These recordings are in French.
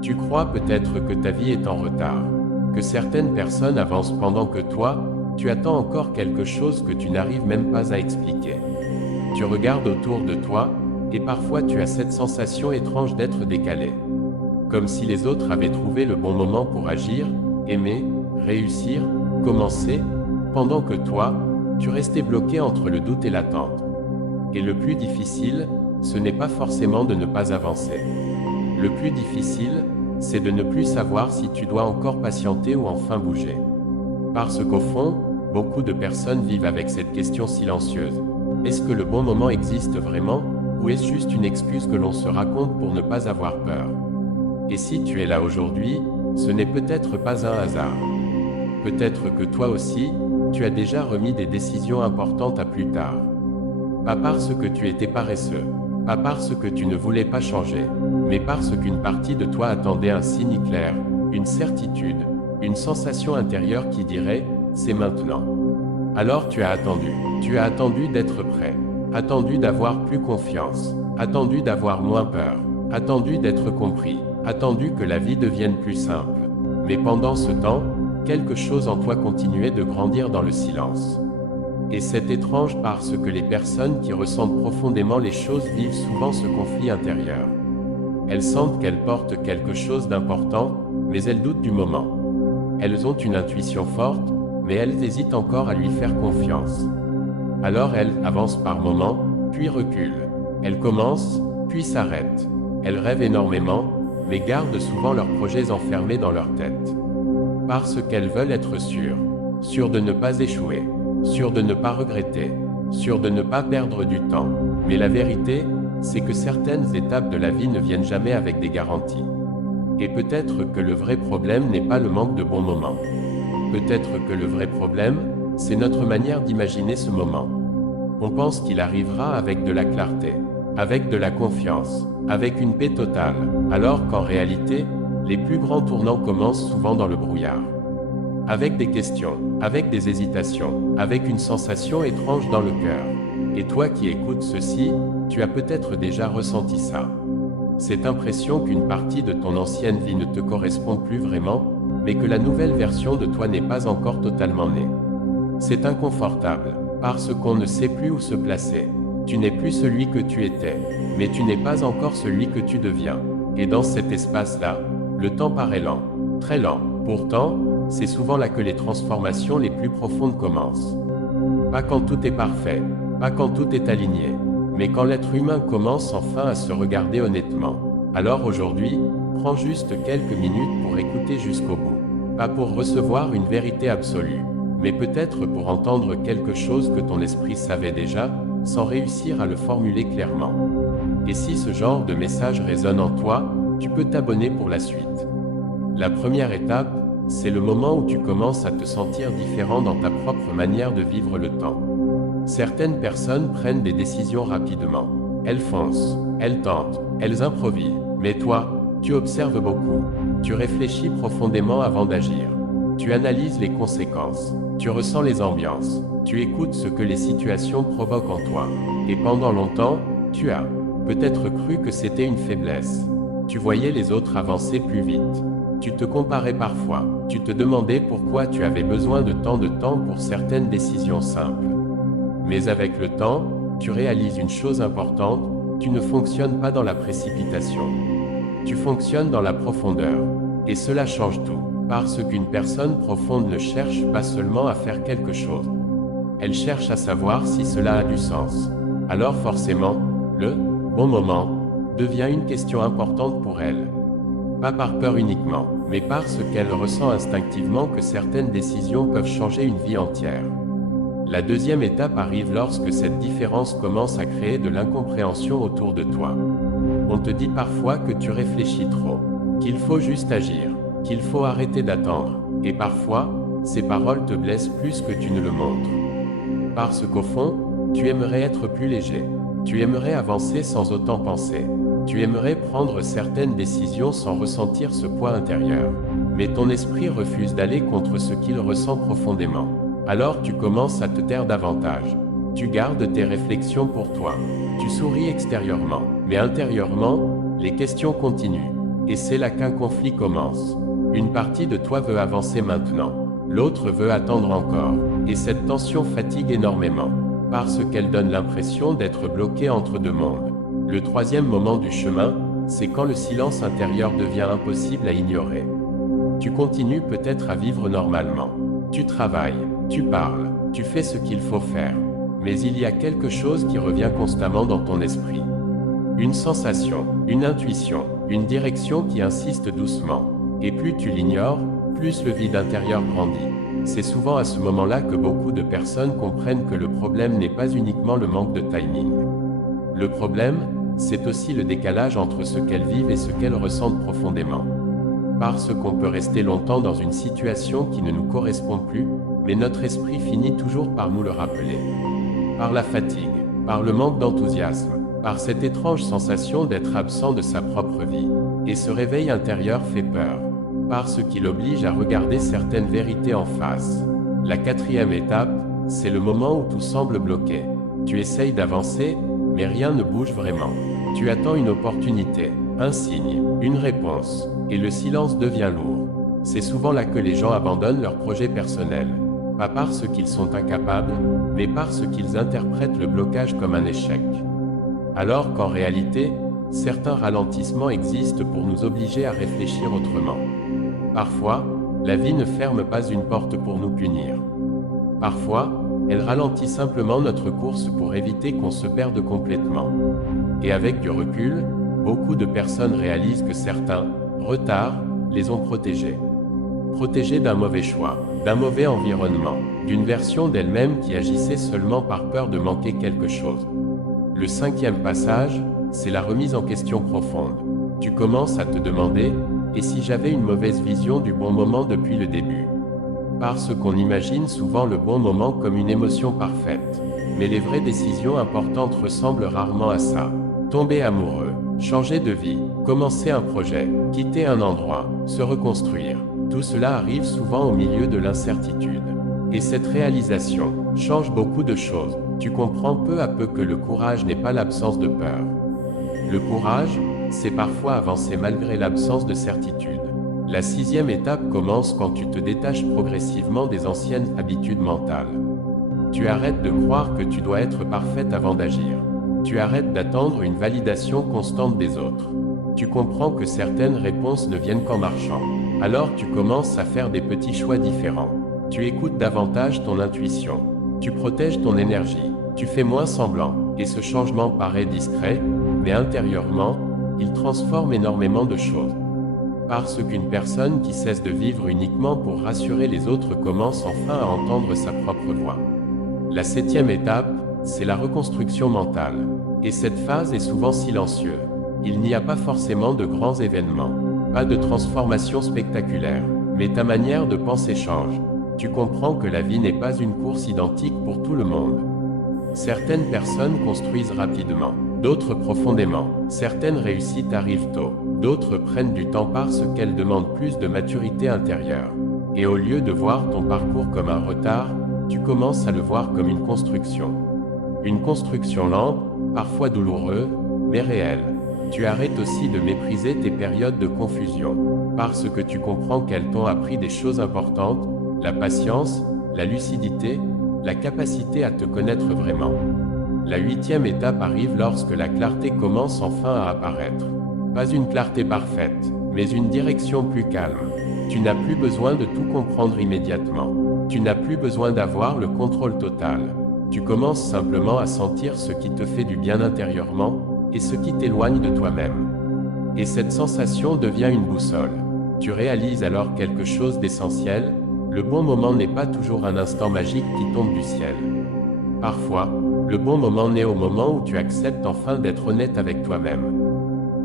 Tu crois peut-être que ta vie est en retard, que certaines personnes avancent pendant que toi, tu attends encore quelque chose que tu n'arrives même pas à expliquer. Tu regardes autour de toi, et parfois tu as cette sensation étrange d'être décalé. Comme si les autres avaient trouvé le bon moment pour agir, aimer, réussir, commencer, pendant que toi, tu restais bloqué entre le doute et l'attente. Et le plus difficile, ce n'est pas forcément de ne pas avancer. Le plus difficile, c'est de ne plus savoir si tu dois encore patienter ou enfin bouger. Parce qu'au fond, beaucoup de personnes vivent avec cette question silencieuse. Est-ce que le bon moment existe vraiment, ou est-ce juste une excuse que l'on se raconte pour ne pas avoir peur? Et si tu es là aujourd'hui, ce n'est peut-être pas un hasard. Peut-être que toi aussi, tu as déjà remis des décisions importantes à plus tard. Pas parce que tu étais paresseux, pas parce que tu ne voulais pas changer, mais parce qu'une partie de toi attendait un signe clair, une certitude, une sensation intérieure qui dirait « c'est maintenant ». Alors tu as attendu d'être prêt, attendu d'avoir plus confiance, attendu d'avoir moins peur, attendu d'être compris, attendu que la vie devienne plus simple. Mais pendant ce temps, quelque chose en toi continuait de grandir dans le silence. Et c'est étrange parce que les personnes qui ressentent profondément les choses vivent souvent ce conflit intérieur. Elles sentent qu'elles portent quelque chose d'important, mais elles doutent du moment. Elles ont une intuition forte, mais elles hésitent encore à lui faire confiance. Alors elles avancent par moments, puis reculent. Elles commencent, puis s'arrêtent. Elles rêvent énormément, mais gardent souvent leurs projets enfermés dans leur tête. Parce qu'elles veulent être sûres de ne pas échouer, sûres de ne pas regretter, sûres de ne pas perdre du temps. Mais la vérité, c'est que certaines étapes de la vie ne viennent jamais avec des garanties. Et peut-être que le vrai problème n'est pas le manque de bons moments. Peut-être que le vrai problème, c'est notre manière d'imaginer ce moment. On pense qu'il arrivera avec de la clarté, avec de la confiance, avec une paix totale, alors qu'en réalité, les plus grands tournants commencent souvent dans le brouillard. Avec des questions, avec des hésitations, avec une sensation étrange dans le cœur. Et toi qui écoutes ceci, tu as peut-être déjà ressenti ça. Cette impression qu'une partie de ton ancienne vie ne te correspond plus vraiment, mais que la nouvelle version de toi n'est pas encore totalement née. C'est inconfortable, parce qu'on ne sait plus où se placer. Tu n'es plus celui que tu étais, mais tu n'es pas encore celui que tu deviens. Et dans cet espace-là, le temps paraît lent, très lent. Pourtant, c'est souvent là que les transformations les plus profondes commencent. Pas quand tout est parfait, pas quand tout est aligné, mais quand l'être humain commence enfin à se regarder honnêtement. Alors aujourd'hui, prends juste quelques minutes pour écouter jusqu'au bout. Pas pour recevoir une vérité absolue, mais peut-être pour entendre quelque chose que ton esprit savait déjà, sans réussir à le formuler clairement. Et si ce genre de message résonne en toi, tu peux t'abonner pour la suite. La première étape, c'est le moment où tu commences à te sentir différent dans ta propre manière de vivre le temps. Certaines personnes prennent des décisions rapidement. Elles foncent, elles tentent, elles improvisent. Mais toi, tu observes beaucoup. Tu réfléchis profondément avant d'agir. Tu analyses les conséquences. Tu ressens les ambiances. Tu écoutes ce que les situations provoquent en toi. Et pendant longtemps, tu as peut-être cru que c'était une faiblesse. Tu voyais les autres avancer plus vite. Tu te comparais parfois. Tu te demandais pourquoi tu avais besoin de tant de temps pour certaines décisions simples. Mais avec le temps, tu réalises une chose importante, tu ne fonctionnes pas dans la précipitation. Tu fonctionnes dans la profondeur. Et cela change tout. Parce qu'une personne profonde ne cherche pas seulement à faire quelque chose. Elle cherche à savoir si cela a du sens. Alors forcément, le bon moment devient une question importante pour elle. Pas par peur uniquement, mais parce qu'elle ressent instinctivement que certaines décisions peuvent changer une vie entière. La deuxième étape arrive lorsque cette différence commence à créer de l'incompréhension autour de toi. On te dit parfois que tu réfléchis trop, qu'il faut juste agir, qu'il faut arrêter d'attendre, et parfois, ces paroles te blessent plus que tu ne le montres. Parce qu'au fond, tu aimerais être plus léger, tu aimerais avancer sans autant penser, tu aimerais prendre certaines décisions sans ressentir ce poids intérieur. Mais ton esprit refuse d'aller contre ce qu'il ressent profondément. Alors tu commences à te taire davantage. Tu gardes tes réflexions pour toi. Tu souris extérieurement, mais intérieurement, les questions continuent. Et c'est là qu'un conflit commence. Une partie de toi veut avancer maintenant. L'autre veut attendre encore. Et cette tension fatigue énormément, parce qu'elle donne l'impression d'être bloqué entre deux mondes. Le troisième moment du chemin, c'est quand le silence intérieur devient impossible à ignorer. Tu continues peut-être à vivre normalement. Tu travailles, tu parles, tu fais ce qu'il faut faire. Mais il y a quelque chose qui revient constamment dans ton esprit. Une sensation, une intuition, une direction qui insiste doucement. Et plus tu l'ignores, plus le vide intérieur grandit. C'est souvent à ce moment-là que beaucoup de personnes comprennent que le problème n'est pas uniquement le manque de timing. Le problème, c'est aussi le décalage entre ce qu'elles vivent et ce qu'elles ressentent profondément. Parce qu'on peut rester longtemps dans une situation qui ne nous correspond plus, mais notre esprit finit toujours par nous le rappeler. Par la fatigue, par le manque d'enthousiasme, par cette étrange sensation d'être absent de sa propre vie. Et ce réveil intérieur fait peur, parce qu'il oblige à regarder certaines vérités en face. La quatrième étape, c'est le moment où tout semble bloqué. Tu essayes d'avancer, mais rien ne bouge vraiment. Tu attends une opportunité, un signe, une réponse, et le silence devient lourd. C'est souvent là que les gens abandonnent leurs projets personnels. Pas parce qu'ils sont incapables, mais parce qu'ils interprètent le blocage comme un échec. Alors qu'en réalité, certains ralentissements existent pour nous obliger à réfléchir autrement. Parfois, la vie ne ferme pas une porte pour nous punir. Parfois, elle ralentit simplement notre course pour éviter qu'on se perde complètement. Et avec du recul, beaucoup de personnes réalisent que certains retards les ont protégés. Protégées d'un mauvais choix, d'un mauvais environnement, d'une version d'elle-même qui agissait seulement par peur de manquer quelque chose. Le cinquième passage, c'est la remise en question profonde. Tu commences à te demander, et si j'avais une mauvaise vision du bon moment depuis le début? Parce qu'on imagine souvent le bon moment comme une émotion parfaite. Mais les vraies décisions importantes ressemblent rarement à ça. Tomber amoureux, changer de vie, commencer un projet, quitter un endroit, se reconstruire. Tout cela arrive souvent au milieu de l'incertitude. Et cette réalisation change beaucoup de choses. Tu comprends peu à peu que le courage n'est pas l'absence de peur. Le courage, c'est parfois avancer malgré l'absence de certitude. La sixième étape commence quand tu te détaches progressivement des anciennes habitudes mentales. Tu arrêtes de croire que tu dois être parfaite avant d'agir. Tu arrêtes d'attendre une validation constante des autres. Tu comprends que certaines réponses ne viennent qu'en marchant. Alors tu commences à faire des petits choix différents. Tu écoutes davantage ton intuition. Tu protèges ton énergie. Tu fais moins semblant. Et ce changement paraît discret, mais intérieurement, il transforme énormément de choses. Parce qu'une personne qui cesse de vivre uniquement pour rassurer les autres commence enfin à entendre sa propre voix. La septième étape, c'est la reconstruction mentale. Et cette phase est souvent silencieuse. Il n'y a pas forcément de grands événements, pas de transformation spectaculaire, mais ta manière de penser change. Tu comprends que la vie n'est pas une course identique pour tout le monde. Certaines personnes construisent rapidement, d'autres profondément. Certaines réussites arrivent tôt, d'autres prennent du temps parce qu'elles demandent plus de maturité intérieure. Et au lieu de voir ton parcours comme un retard, tu commences à le voir comme une construction. Une construction lente, parfois douloureuse, mais réelle. Tu arrêtes aussi de mépriser tes périodes de confusion, parce que tu comprends qu'elles t'ont appris des choses importantes, la patience, la lucidité, la capacité à te connaître vraiment. La huitième étape arrive lorsque la clarté commence enfin à apparaître. Pas une clarté parfaite, mais une direction plus calme. Tu n'as plus besoin de tout comprendre immédiatement. Tu n'as plus besoin d'avoir le contrôle total. Tu commences simplement à sentir ce qui te fait du bien intérieurement et ce qui t'éloigne de toi-même. Et cette sensation devient une boussole. Tu réalises alors quelque chose d'essentiel. Le bon moment n'est pas toujours un instant magique qui tombe du ciel. Parfois, le bon moment naît au moment où tu acceptes enfin d'être honnête avec toi-même.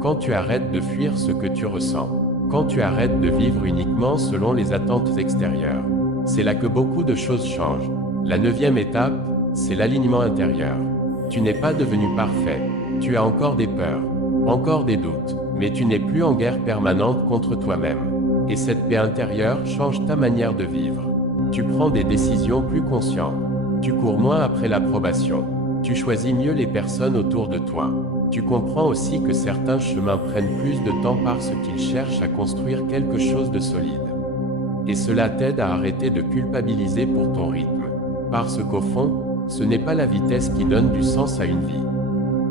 Quand tu arrêtes de fuir ce que tu ressens. Quand tu arrêtes de vivre uniquement selon les attentes extérieures. C'est là que beaucoup de choses changent. La neuvième étape, c'est l'alignement intérieur. Tu n'es pas devenu parfait. Tu as encore des peurs, encore des doutes, mais tu n'es plus en guerre permanente contre toi-même. Et cette paix intérieure change ta manière de vivre. Tu prends des décisions plus conscientes. Tu cours moins après l'approbation. Tu choisis mieux les personnes autour de toi. Tu comprends aussi que certains chemins prennent plus de temps parce qu'ils cherchent à construire quelque chose de solide. Et cela t'aide à arrêter de culpabiliser pour ton rythme. Parce qu'au fond, ce n'est pas la vitesse qui donne du sens à une vie.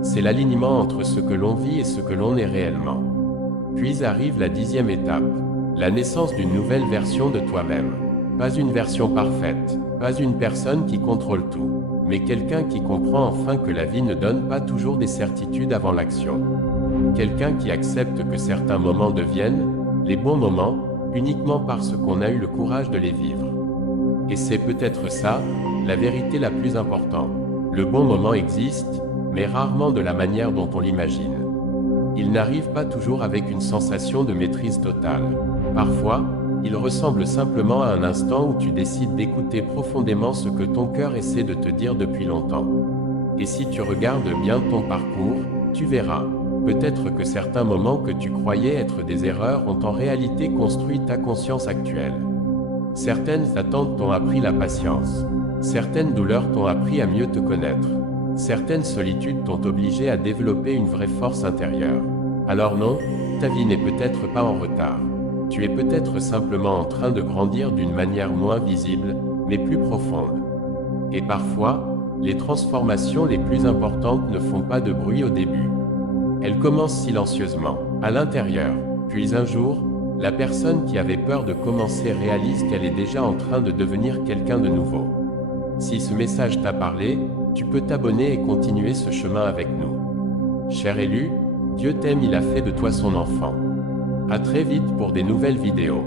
C'est l'alignement entre ce que l'on vit et ce que l'on est réellement. Puis arrive la 10e étape, la naissance d'une nouvelle version de toi-même. Pas une version parfaite, pas une personne qui contrôle tout, mais quelqu'un qui comprend enfin que la vie ne donne pas toujours des certitudes avant l'action. Quelqu'un qui accepte que certains moments deviennent les bons moments, uniquement parce qu'on a eu le courage de les vivre. Et c'est peut-être ça, la vérité la plus importante. Le bon moment existe, mais rarement de la manière dont on l'imagine. Il n'arrive pas toujours avec une sensation de maîtrise totale. Parfois, il ressemble simplement à un instant où tu décides d'écouter profondément ce que ton cœur essaie de te dire depuis longtemps. Et si tu regardes bien ton parcours, tu verras. Peut-être que certains moments que tu croyais être des erreurs ont en réalité construit ta conscience actuelle. Certaines attentes t'ont appris la patience. Certaines douleurs t'ont appris à mieux te connaître. Certaines solitudes t'ont obligé à développer une vraie force intérieure. Alors non, ta vie n'est peut-être pas en retard. Tu es peut-être simplement en train de grandir d'une manière moins visible, mais plus profonde. Et parfois, les transformations les plus importantes ne font pas de bruit au début. Elles commencent silencieusement, à l'intérieur. Puis un jour, la personne qui avait peur de commencer réalise qu'elle est déjà en train de devenir quelqu'un de nouveau. Si ce message t'a parlé, tu peux t'abonner et continuer ce chemin avec nous. Cher élu, Dieu t'aime, il a fait de toi son enfant. À très vite pour des nouvelles vidéos.